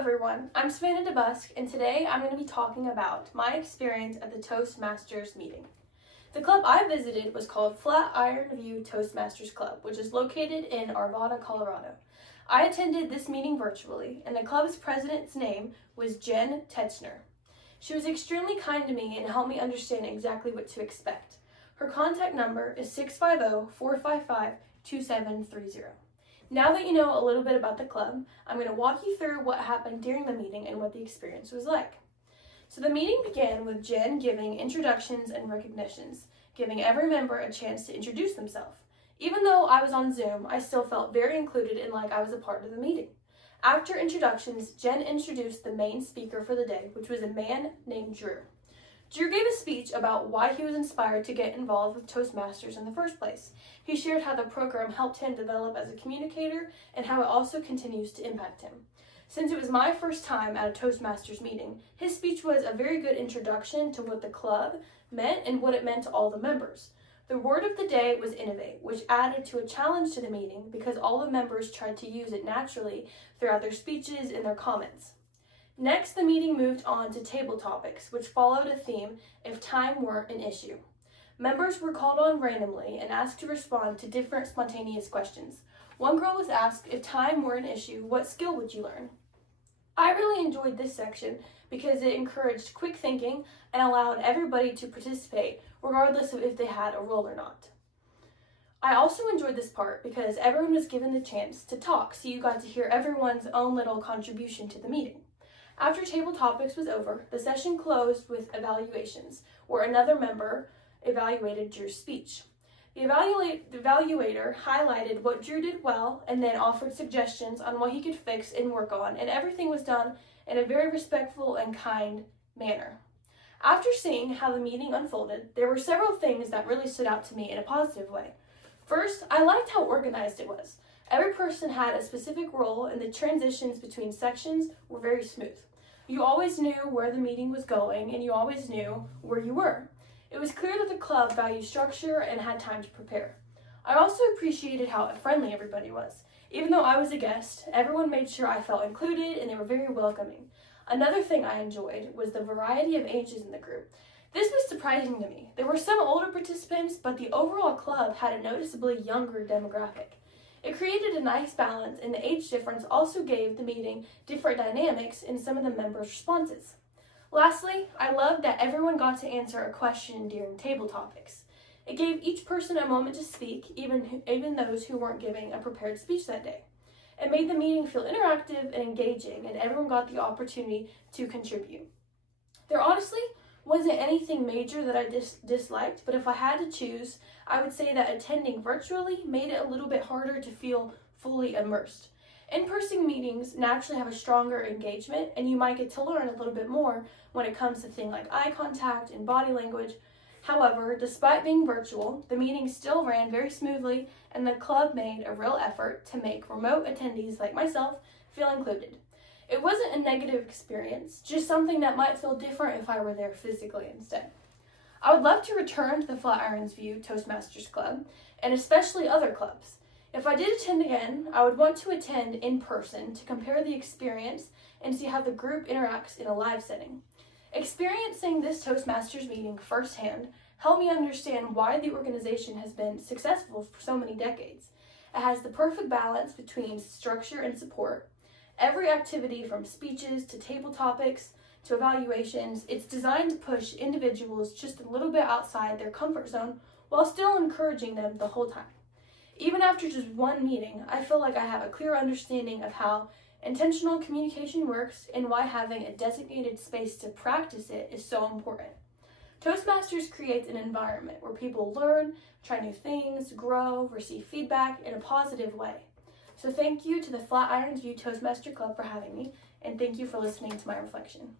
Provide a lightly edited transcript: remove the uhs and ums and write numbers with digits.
everyone, I'm Savannah DeBusk, and today I'm going to be talking about my experience at the Toastmasters meeting. The club I visited was called Flatiron View Toastmasters Club, which is located in Arvada, Colorado. I attended this meeting virtually, and the club's president's name was Jen Tetchner. She was extremely kind to me and helped me understand exactly what to expect. Her contact number is 650-455-2730. Now that you know a little bit about the club, I'm going to walk you through what happened during the meeting and what the experience was like. So the meeting began with Jen giving introductions and recognitions, giving every member a chance to introduce themselves. Even though I was on Zoom, I still felt very included and like I was a part of the meeting. After introductions, Jen introduced the main speaker for the day, which was a man named Drew. Drew gave a speech about why he was inspired to get involved with Toastmasters in the first place. He shared how the program helped him develop as a communicator and how it also continues to impact him. Since it was my first time at a Toastmasters meeting, his speech was a very good introduction to what the club meant and what it meant to all the members. The word of the day was innovate, which added to a challenge to the meeting because all the members tried to use it naturally throughout their speeches and their comments. Next, the meeting moved on to table topics, which followed a theme, if time weren't an issue. Members were called on randomly and asked to respond to different spontaneous questions. One girl was asked, if time were an issue, what skill would you learn? I really enjoyed this section because it encouraged quick thinking and allowed everybody to participate, regardless of if they had a role or not. I also enjoyed this part because everyone was given the chance to talk, so you got to hear everyone's own little contribution to the meeting. After table topics was over, the session closed with evaluations, where another member evaluated Drew's speech. The evaluator highlighted what Drew did well and then offered suggestions on what he could fix and work on, and everything was done in a very respectful and kind manner. After seeing how the meeting unfolded, there were several things that really stood out to me in a positive way. First, I liked how organized it was. Every person had a specific role, and the transitions between sections were very smooth. You always knew where the meeting was going, and you always knew where you were. It was clear that the club valued structure and had time to prepare. I also appreciated how friendly everybody was. Even though I was a guest, everyone made sure I felt included, and they were very welcoming. Another thing I enjoyed was the variety of ages in the group. This was surprising to me. There were some older participants, but the overall club had a noticeably younger demographic. It created a nice balance, and the age difference also gave the meeting different dynamics in some of the members' responses. Lastly, I loved that everyone got to answer a question during table topics. It gave each person a moment to speak, even those who weren't giving a prepared speech that day. It made the meeting feel interactive and engaging, and everyone got the opportunity to contribute. There honestly wasn't anything major that I disliked, but if I had to choose, I would say that attending virtually made it a little bit harder to feel fully immersed. In-person meetings naturally have a stronger engagement, and you might get to learn a little bit more when it comes to things like eye contact and body language. However, despite being virtual, the meeting still ran very smoothly, and the club made a real effort to make remote attendees like myself feel included. It wasn't a negative experience, just something that might feel different if I were there physically instead. I would love to return to the Flatiron View Toastmasters Club, and especially other clubs. If I did attend again, I would want to attend in person to compare the experience and see how the group interacts in a live setting. Experiencing this Toastmasters meeting firsthand helped me understand why the organization has been successful for so many decades. It has the perfect balance between structure and support. Every activity from speeches to table topics to evaluations, it's designed to push individuals just a little bit outside their comfort zone while still encouraging them the whole time. Even after just one meeting, I feel like I have a clear understanding of how intentional communication works and why having a designated space to practice it is so important. Toastmasters creates an environment where people learn, try new things, grow, receive feedback in a positive way. So thank you to the Flatiron View Toastmaster Club for having me, and thank you for listening to my reflection.